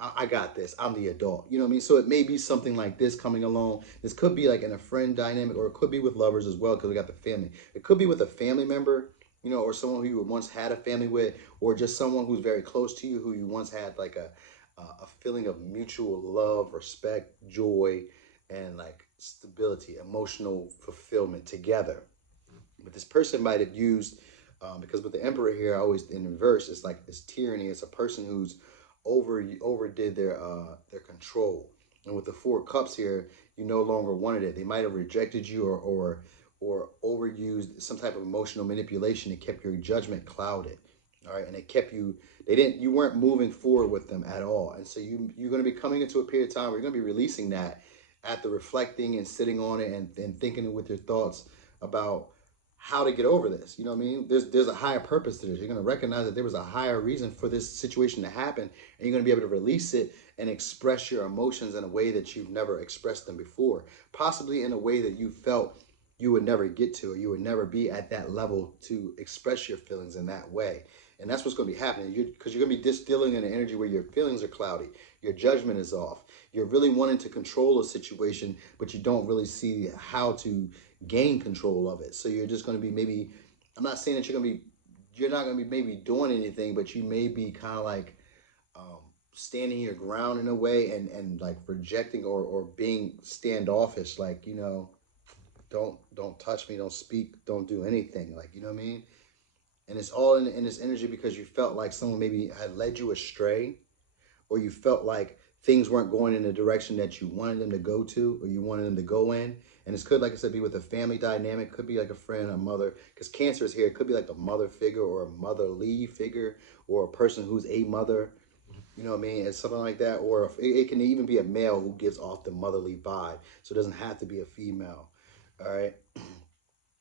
I got this. I'm the adult. You know what I mean? So it may be something like this coming along. This could be like in a friend dynamic, or it could be with lovers as well, because we got the family. It could be with a family member, or someone who you once had a family with, or just someone who's very close to you, who you once had like a feeling of mutual love, respect, joy, and like stability, emotional fulfillment together. But this person might have used, because with the emperor here, always in reverse, it's like this tyranny. It's a person who's overdid their control. And with the four cups here, you no longer wanted it. They might have rejected you, or overused some type of emotional manipulation that kept your judgment clouded. All right, and it kept you. You weren't moving forward with them at all. And so you're going to be coming into a period of time where you're going to be releasing that, after reflecting and sitting on it, and thinking with your thoughts about how to get over this. You know what I mean? There's a higher purpose to this. You're going to recognize that there was a higher reason for this situation to happen, and you're going to be able to release it and express your emotions in a way that you've never expressed them before, possibly in a way that you felt you would never get to, or you would never be at that level to express your feelings in that way. And that's what's going to be happening, because you're going to be distilling in an energy where your feelings are cloudy, your judgment is off. You're really wanting to control a situation, but you don't really see how to gain control of it. So you're just going to be, maybe, I'm not saying that you're not going to be maybe doing anything, but you may be kind of like standing your ground in a way, and like rejecting, or being standoffish, like, don't touch me, don't speak, don't do anything, like, you know what I mean? And it's all in this energy because you felt like someone maybe had led you astray, or you felt like things weren't going in the direction that you wanted them to go to, or you wanted them to go in. And this could, like I said, be with a family dynamic, could be like a friend, a mother, because Cancer is here. It could be like a mother figure, or a motherly figure, or a person who's a mother, you know what I mean? It's something like that. Or if it can even be a male who gives off the motherly vibe. So it doesn't have to be a female. All right.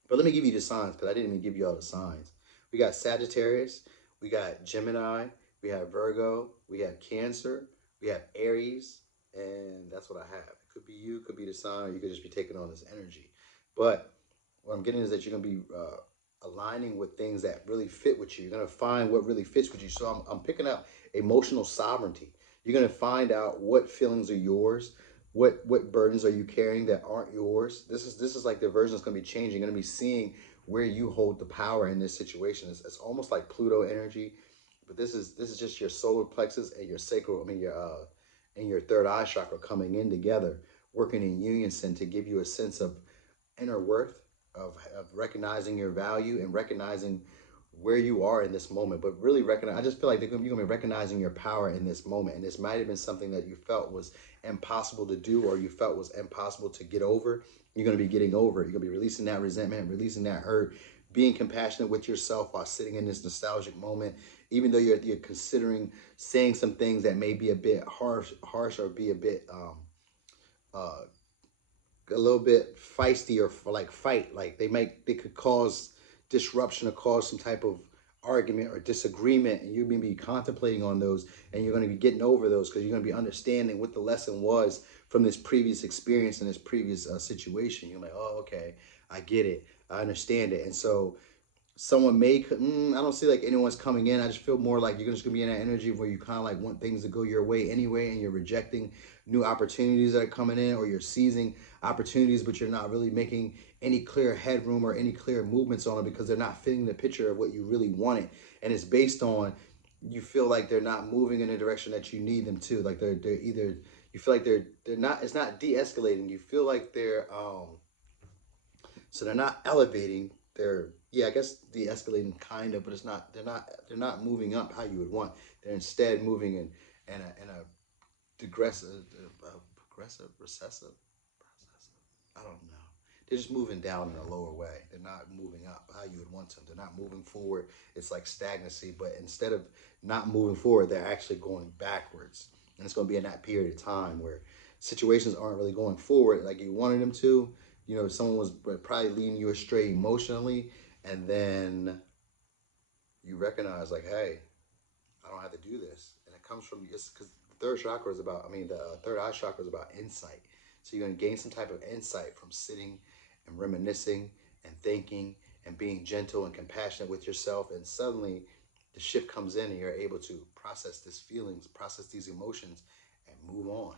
But let me give you the signs, because I didn't even give you all the signs. We got Sagittarius, we got Gemini, we have Virgo, we have Cancer, we have Aries, and that's what I have. It could be you, could be the sign, or you could just be taking on this energy. But what I'm getting is that you're going to be aligning with things that really fit with you. You're going to find what really fits with you. So I'm picking up emotional sovereignty. You're going to find out what feelings are yours, what burdens are you carrying that aren't yours. This is like the version that's going to be changing. You're going to be seeing where you hold the power in this situation. It's almost like Pluto energy, but this is just your solar plexus and your sacral. I mean your and your third eye chakra coming in together, working in unison to give you a sense of inner worth, of recognizing your value and recognizing where you are in this moment. But really recognize, I just feel like you're going to be recognizing your power in this moment. And this might have been something that you felt was impossible to do, or you felt was impossible to get over. You're going to be getting over it. You're going to be releasing that resentment, releasing that hurt, being compassionate with yourself while sitting in this nostalgic moment. Even though you're considering saying some things that may be a bit harsh or be a bit uh, a little bit feisty or like fight, like they could cause disruption or cause some type of argument or disagreement, and you're going to be contemplating on those, and you're going to be getting over those because you're going to be understanding what the lesson was from this previous experience and this previous situation. You're like, oh, okay, I get it, I understand it. And so someone may, I don't see like anyone's coming in. I just feel more like you're just gonna be in that energy where you kind of like want things to go your way anyway, and you're rejecting new opportunities that are coming in, or you're seizing opportunities, but you're not really making any clear headroom or any clear movements on it because they're not fitting the picture of what you really wanted. And it's based on, you feel like they're not moving in the direction that you need them to. Like they're either, you feel like they're not, it's not de-escalating. You feel like so they're not elevating. They're, yeah, I guess de-escalating kind of, but it's not. They're not moving up how you would want. They're instead moving in a digressive, progressive, recessive. I don't know. They're just moving down in a lower way. They're not moving up how you would want them. They're not moving forward. It's like stagnancy, but instead of not moving forward, they're actually going backwards. And it's going to be in that period of time where situations aren't really going forward like you wanted them to. You know, someone was probably leading you astray emotionally, and then you recognize, like, hey, I don't have to do this. And it comes from, it's because the third chakra is about, I mean, the third eye chakra is about insight. So you're going to gain some type of insight from sitting and reminiscing and thinking and being gentle and compassionate with yourself. And suddenly the shift comes in and you're able to process these feelings, process these emotions, and move on.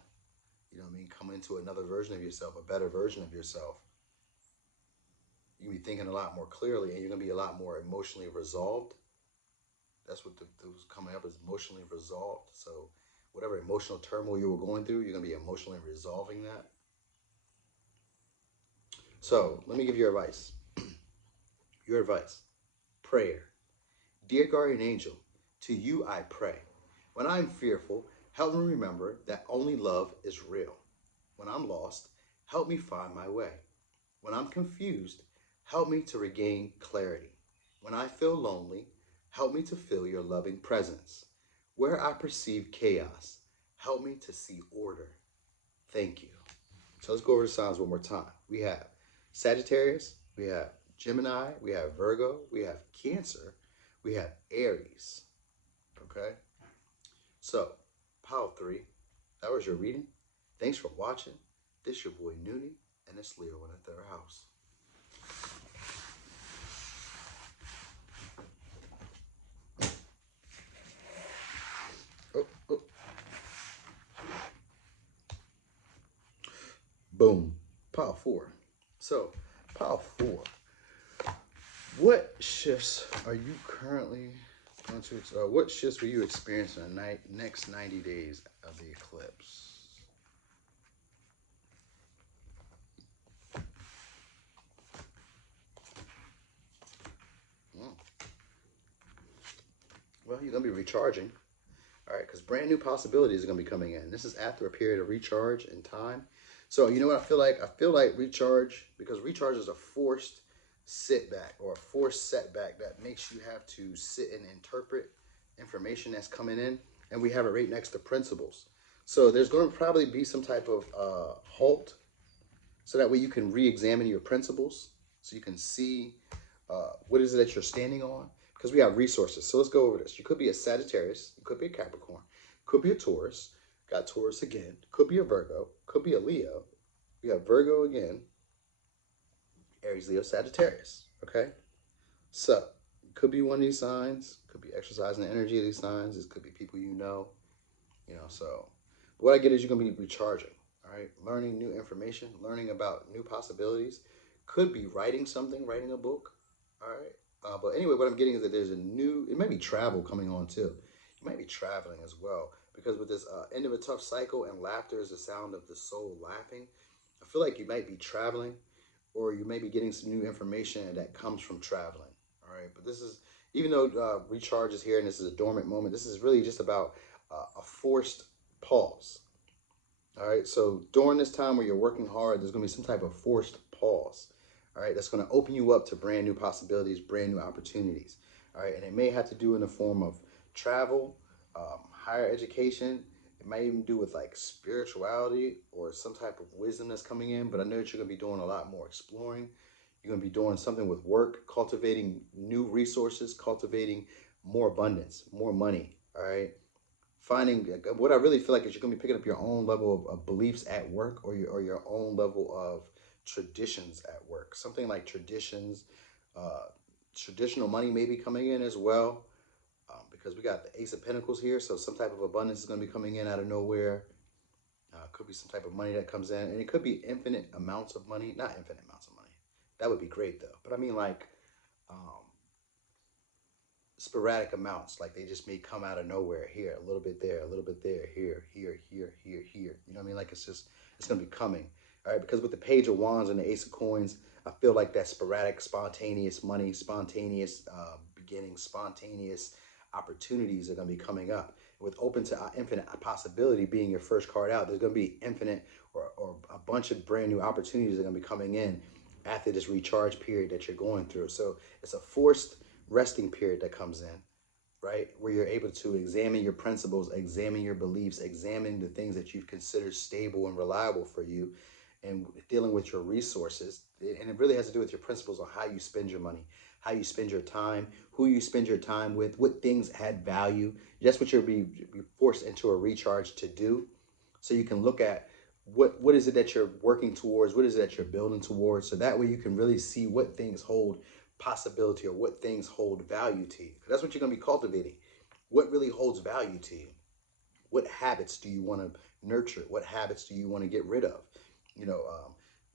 You know what I mean? Come into another version of yourself, a better version of yourself. You'll be thinking a lot more clearly, and you're going to be a lot more emotionally resolved. That's what was coming up, is emotionally resolved. So whatever emotional turmoil you were going through, you're going to be emotionally resolving that. So let me give you advice. Your advice. Prayer. Dear guardian angel, to you I pray. When I'm fearful, help me remember that only love is real. When I'm lost, help me find my way. When I'm confused, help me to regain clarity. When I feel lonely, help me to feel your loving presence. Where I perceive chaos, help me to see order. Thank you. So let's go over the signs one more time. We have Sagittarius, we have Gemini, we have Virgo, we have Cancer, we have Aries. Okay? So, pile 3, that was your reading. Thanks for watching. This your boy Noonie, and it's Leo in the third house. Oh, oh. Boom. Pile 4. So, pile 4. What shifts are you currently going to, what shifts will you experience in the next 90 days of the eclipse? Well, you're going to be recharging. All right, because brand new possibilities are going to be coming in. This is after a period of recharge and time. So you know what I feel like? I feel like recharge, because recharge is a forced sit back or a forced setback that makes you have to sit and interpret information that's coming in. And we have it right next to principles. So there's going to probably be some type of halt, so that way you can re-examine your principles, so you can see what is it that you're standing on. because we have resources. So let's go over this. You could be a Sagittarius, you could be a Capricorn, could be a Taurus, got Taurus again, could be a Virgo, could be a Leo. We have Virgo again, Aries, Leo, Sagittarius. Okay? So, it could be one of these signs, could be exercising the energy of these signs, this could be people you know, so what I get is you're going to be recharging, all right? Learning new information, learning about new possibilities, could be writing something, writing a book, all right? But anyway, what I'm getting is that there's it might be travel coming on too. You might be traveling as well, because with this end of a tough cycle and laughter is the sound of the soul laughing, I feel like you might be traveling, or you may be getting some new information that comes from traveling, all right? But this is, even though recharge is here and this is a dormant moment, this is really just about a forced pause. All right. So during this time where you're working hard, there's going to be some type of forced pause. All right. That's going to open you up to brand new possibilities, brand new opportunities. All right. And it may have to do in the form of travel, higher education. It might even do with like spirituality or some type of wisdom that's coming in. But I know that you're going to be doing a lot more exploring. You're going to be doing something with work, cultivating new resources, cultivating more abundance, more money. All right. Finding what I really feel like is you're going to be picking up your own level of beliefs at work, or your own level of traditions at work. Something like traditions, traditional money may be coming in as well, because we got the Ace of Pentacles here. So some type of abundance is going to be coming in out of nowhere. Could be some type of money that comes in, and it could be infinite amounts of money. Not infinite amounts of money. That would be great though. But I mean like sporadic amounts, like they just may come out of nowhere, here a little bit there, a little bit there, here, you know what I mean? Like it's gonna be coming. All right, because with the Page of Wands and the Ace of Coins, I feel like that sporadic, spontaneous money, spontaneous beginnings, spontaneous opportunities are gonna be coming up. With open to infinite possibility being your first card out, there's gonna be infinite or a bunch of brand new opportunities that are gonna be coming in after this recharge period that you're going through. So it's a forced resting period that comes in, right? Where you're able to examine your principles, examine your beliefs, examine the things that you've considered stable and reliable for you, and dealing with your resources. And it really has to do with your principles on how you spend your money, how you spend your time, who you spend your time with, what things add value. That's what you'll be forced into a recharge to do. So you can look at what is it that you're working towards, what is it that you're building towards, so that way you can really see what things hold possibility or what things hold value to you. That's what you're going to be cultivating. What really holds value to you? What habits do you want to nurture? What habits do you want to get rid of?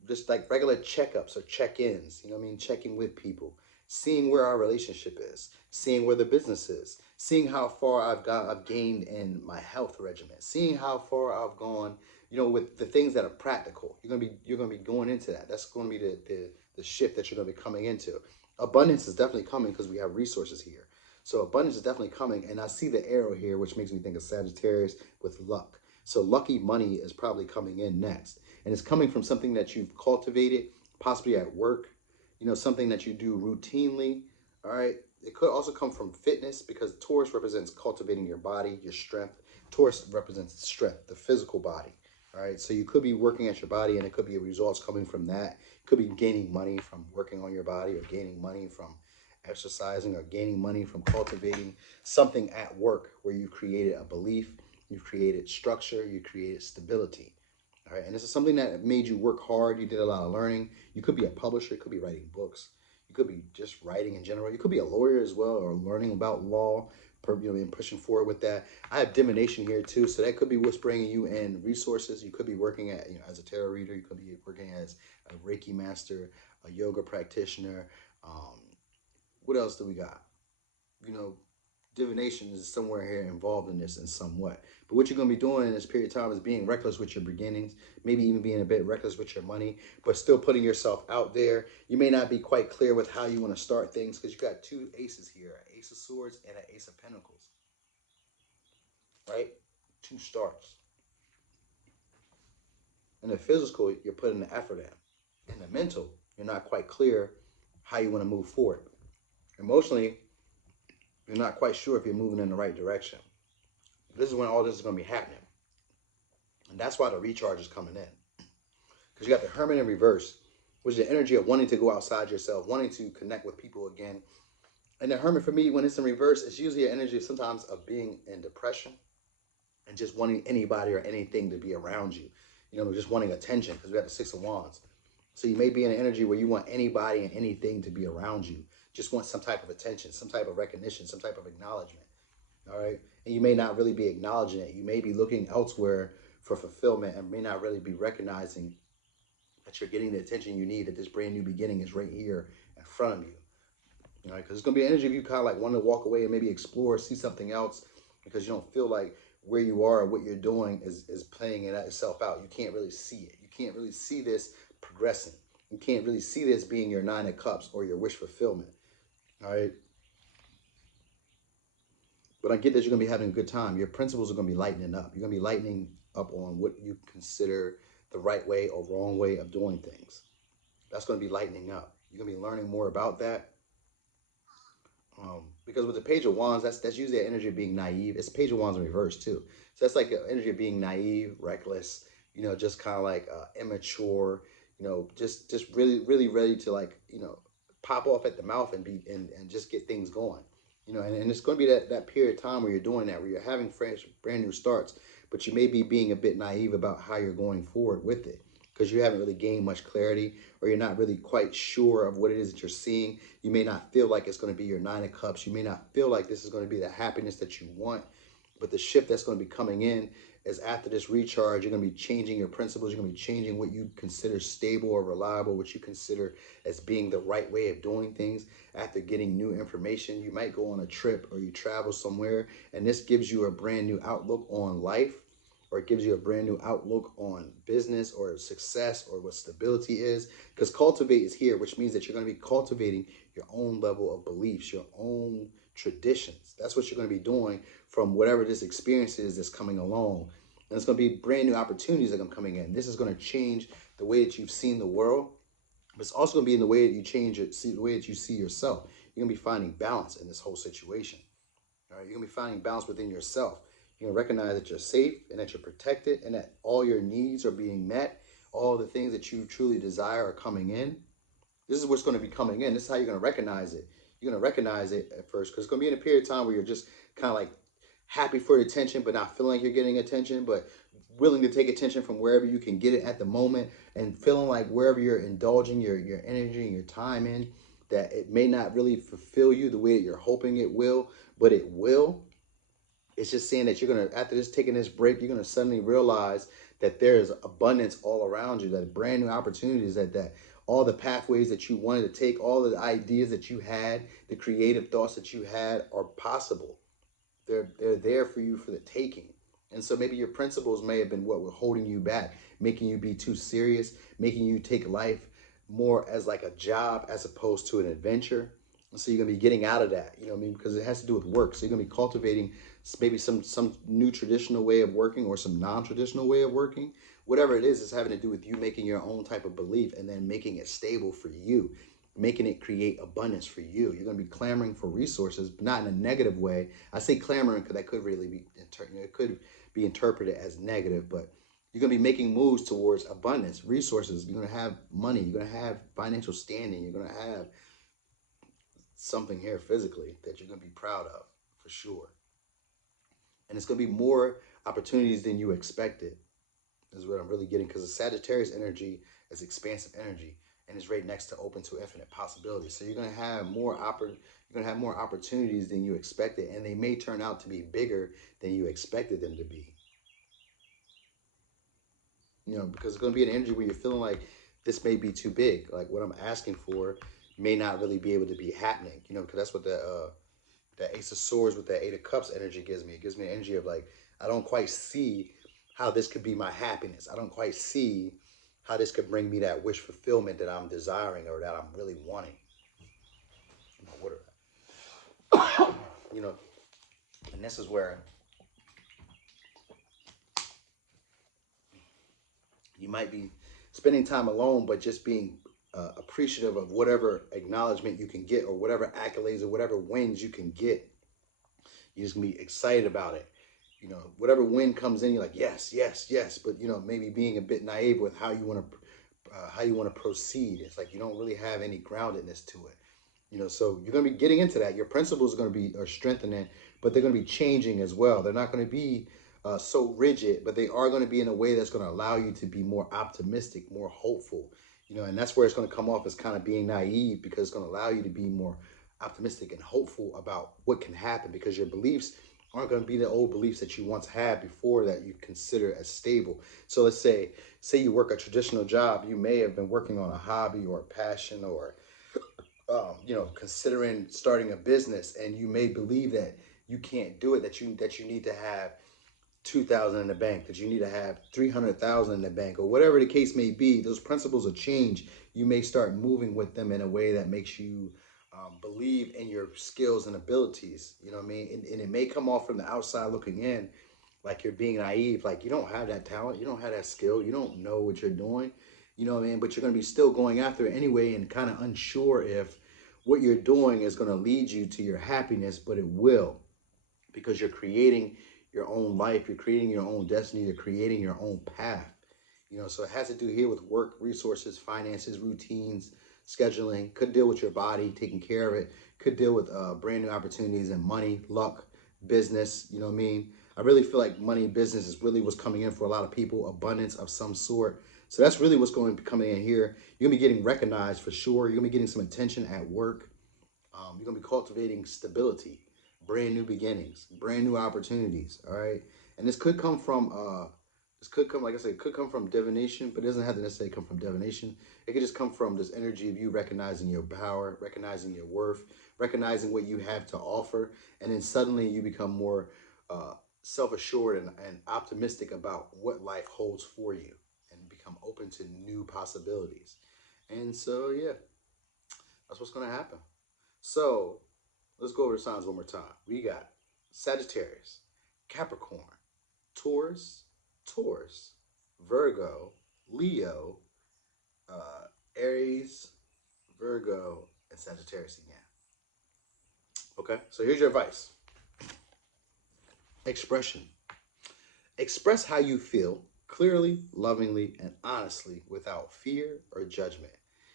Just like regular checkups or check-ins, you know what I mean? Checking with people, seeing where our relationship is, seeing where the business is, seeing how far I've gained in my health regimen, seeing how far I've gone, with the things that are practical. You're gonna be going into that. That's going to be the shift that you're going to be coming into. Abundance is definitely coming because we have resources here. So abundance is definitely coming, and I see the arrow here, which makes me think of Sagittarius with luck. So lucky money is probably coming in next, and it's coming from something that you've cultivated, possibly at work, something that you do routinely. All right. It could also come from fitness, because Taurus represents cultivating your body, your strength. Taurus represents strength, the physical body. All right. So you could be working at your body, and it could be results coming from that. You could be gaining money from working on your body, or gaining money from exercising, or gaining money from cultivating something at work where you created a belief, you've created structure, you created stability. All right. And this is something that made you work hard. You did a lot of learning. You could be a publisher, you could be writing books, you could be just writing in general. You could be a lawyer as well, or learning about law, and pushing forward with that. I have divination here too, so that could be what's bringing you in resources. You could be working at, as a tarot reader. You could be working as a Reiki master, a yoga practitioner. What else do we got? Divination is somewhere here involved in this in some way. But what you're going to be doing in this period of time is being reckless with your beginnings, maybe even being a bit reckless with your money, but still putting yourself out there. You may not be quite clear with how you want to start things, because you got two aces here, an Ace of Swords and an Ace of Pentacles, right? Two starts. In the physical, you're putting the effort in. In the mental, you're not quite clear how you want to move forward. Emotionally, you're not quite sure if you're moving in the right direction. This is when all this is going to be happening. And that's why the recharge is coming in. Because you got the Hermit in reverse, which is the energy of wanting to go outside yourself, wanting to connect with people again, And the Hermit for me, when it's in reverse, it's usually an energy sometimes of being in depression and just wanting anybody or anything to be around you. You know, just wanting attention because we have the Six of Wands. So you may be in an energy where you want anybody and anything to be around you. Just want some type of attention, some type of recognition, some type of acknowledgement. All right. And you may not really be acknowledging it. You may be looking elsewhere for fulfillment and may not really be recognizing that you're getting the attention you need, that this brand new beginning is right here in front of you. You know, because it's going to be an energy of you kind of like wanting to walk away and maybe explore, see something else because you don't feel like where you are and what you're doing is playing it itself out. You can't really see it. You can't really see this progressing. You can't really see this being your Nine of Cups or your wish fulfillment. All right. But I get that you're going to be having a good time. Your principles are going to be lightening up. You're going to be lightening up on what you consider the right way or wrong way of doing things. That's going to be lightening up. You're going to be learning more about that. Because with the Page of Wands, that's usually the energy of being naive. It's Page of Wands in reverse too. So that's like the energy of being naive, reckless, you know, just kind of like immature, you know, just really ready to like, you know, pop off at the mouth and just get things going. You know, and it's going to be that period of time where you're doing that, where you're having fresh, brand new starts, but you may be being a bit naive about how you're going forward with it because you haven't really gained much clarity or you're not really quite sure of what it is that you're seeing. You may not feel like it's going to be your Nine of Cups. You may not feel like this is going to be the happiness that you want, but the shift that's going to be coming in is after this recharge, you're going to be changing your principles. You're going to be changing what you consider stable or reliable, what you consider as being the right way of doing things. After getting new information, you might go on a trip or you travel somewhere, and this gives you a brand new outlook on life, or it gives you a brand new outlook on business or success or what stability is. Because cultivate is here, which means that you're going to be cultivating your own level of beliefs, your own traditions. That's what you're going to be doing from whatever this experience is that's coming along. And it's going to be brand new opportunities that are coming in. This is going to change the way that you've seen the world, but it's also going to be in the way that you change it, see the way that you see yourself. You're going to be finding balance in this whole situation. All right, you're going to be finding balance within yourself. You're going to recognize that you're safe and that you're protected and that all your needs are being met. All the things that you truly desire are coming in. This is what's going to be coming in. This is how you're going to recognize it. You're going to recognize it at first because it's going to be in a period of time where you're just kind of like happy for the attention, but not feeling like you're getting attention, but willing to take attention from wherever you can get it at the moment and feeling like wherever you're indulging your energy and your time in, that it may not really fulfill you the way that you're hoping it will, but it will. It's just saying that you're going to, after this, taking this break, you're going to suddenly realize that there's abundance all around you, that brand new opportunities, that all the pathways that you wanted to take, all the ideas that you had, the creative thoughts that you had are possible. They're there for you for the taking. And so maybe your principles may have been what were holding you back, making you be too serious, making you take life more as like a job as opposed to an adventure. And so you're going to be getting out of that, you know what I mean? Because it has to do with work. So you're going to be cultivating maybe some new traditional way of working or some non-traditional way of working. Whatever it is, it's having to do with you making your own type of belief and then making it stable for you, making it create abundance for you. You're going to be clamoring for resources, but not in a negative way. I say clamoring because that could really be, it could be interpreted as negative, but you're going to be making moves towards abundance, resources. You're going to have money. You're going to have financial standing. You're going to have something here physically that you're going to be proud of for sure. And it's going to be more opportunities than you expected is what I'm really getting, because the Sagittarius energy is expansive energy and it's right next to open to infinite possibilities. So you're going to have more opportunities than you expected, and they may turn out to be bigger than you expected them to be. You know, because it's going to be an energy where you're feeling like this may be too big. Like what I'm asking for may not really be able to be happening. You know, because that's what the Ace of Swords with the Eight of Cups energy gives me. It gives me an energy of like, I don't quite see how this could be my happiness. I don't quite see how this could bring me that wish fulfillment that I'm desiring or that I'm really wanting. You know, and this is where you might be spending time alone, but just being appreciative of whatever acknowledgement you can get or whatever accolades or whatever wins you can get. You're just going to be excited about it. You know, whatever win comes in, you're like, yes, yes, yes. But, you know, maybe being a bit naive with how you want to proceed. It's like you don't really have any groundedness to it. So you're going to be getting into that. Your principles are going to be strengthening, but they're going to be changing as well. They're not going to be so rigid, but they are going to be in a way that's going to allow you to be more optimistic, more hopeful. And that's where it's going to come off as kind of being naive, because it's going to allow you to be more optimistic and hopeful about what can happen, because your beliefs aren't going to be the old beliefs that you once had before that you consider as stable. So let's say you work a traditional job. You may have been working on a hobby or a passion, or considering starting a business, and you may believe that you can't do it, that you need to have 2,000 in the bank, that you need to have 300,000 in the bank, or whatever the case may be. Those principles will change. You may start moving with them in a way that makes you believe in your skills and abilities. You know what I mean? And it may come off from the outside looking in, like you're being naive, like you don't have that talent, you don't have that skill, you don't know what you're doing. You know what I mean? But you're going to be still going after it anyway, and kind of unsure if what you're doing is going to lead you to your happiness, but it will, because you're creating your own life, you're creating your own destiny, you're creating your own path. So it has to do here with work, resources, finances, routines, scheduling. Could deal with your body, taking care of it. Could deal with brand new opportunities and money, luck, business. You know what I mean? I really feel like money, business is really what's coming in for a lot of people. Abundance of some sort. So that's really what's going to be coming in here. You're going to be getting recognized for sure. You're going to be getting some attention at work. You're going to be cultivating stability, brand new beginnings, brand new opportunities. All right. And this could come, like I said, it could come from divination, but it doesn't have to necessarily come from divination. It could just come from this energy of you recognizing your power, recognizing your worth, recognizing what you have to offer. And then suddenly you become more self-assured and optimistic about what life holds for you, and become open to new possibilities. And so, yeah, that's what's going to happen. So let's go over the signs one more time. We got Sagittarius, Capricorn, Taurus, Virgo, Leo, Aries, Virgo, and Sagittarius again. Okay, so here's your advice. Expression. Express how you feel clearly, lovingly, and honestly without fear or judgment.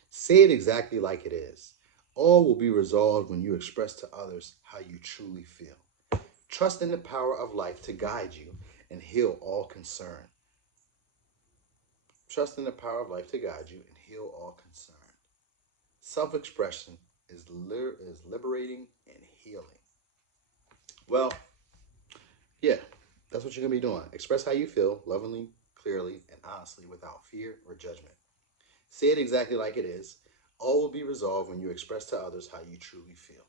Say it exactly like it is. All will be resolved when you express to others how you truly feel. Trust in the power of life to guide you and heal all concern. Trust in the power of life to guide you and heal all concern. Self-expression is liberating and healing. Well, yeah, that's what you're going to be doing. Express how you feel, lovingly, clearly, and honestly, without fear or judgment. Say it exactly like it is. All will be resolved when you express to others how you truly feel.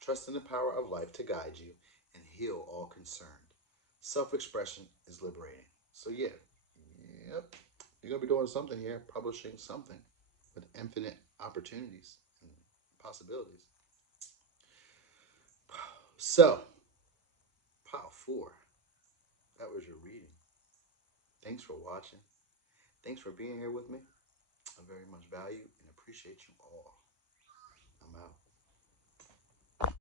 Trust in the power of life to guide you and heal all concerned. Self-expression is liberating. So yeah, yep, you're going to be doing something here, publishing something with infinite opportunities and possibilities. So, Pile 4, that was your reading. Thanks for watching. Thanks for being here with me. I very much value and appreciate you all. I'm out.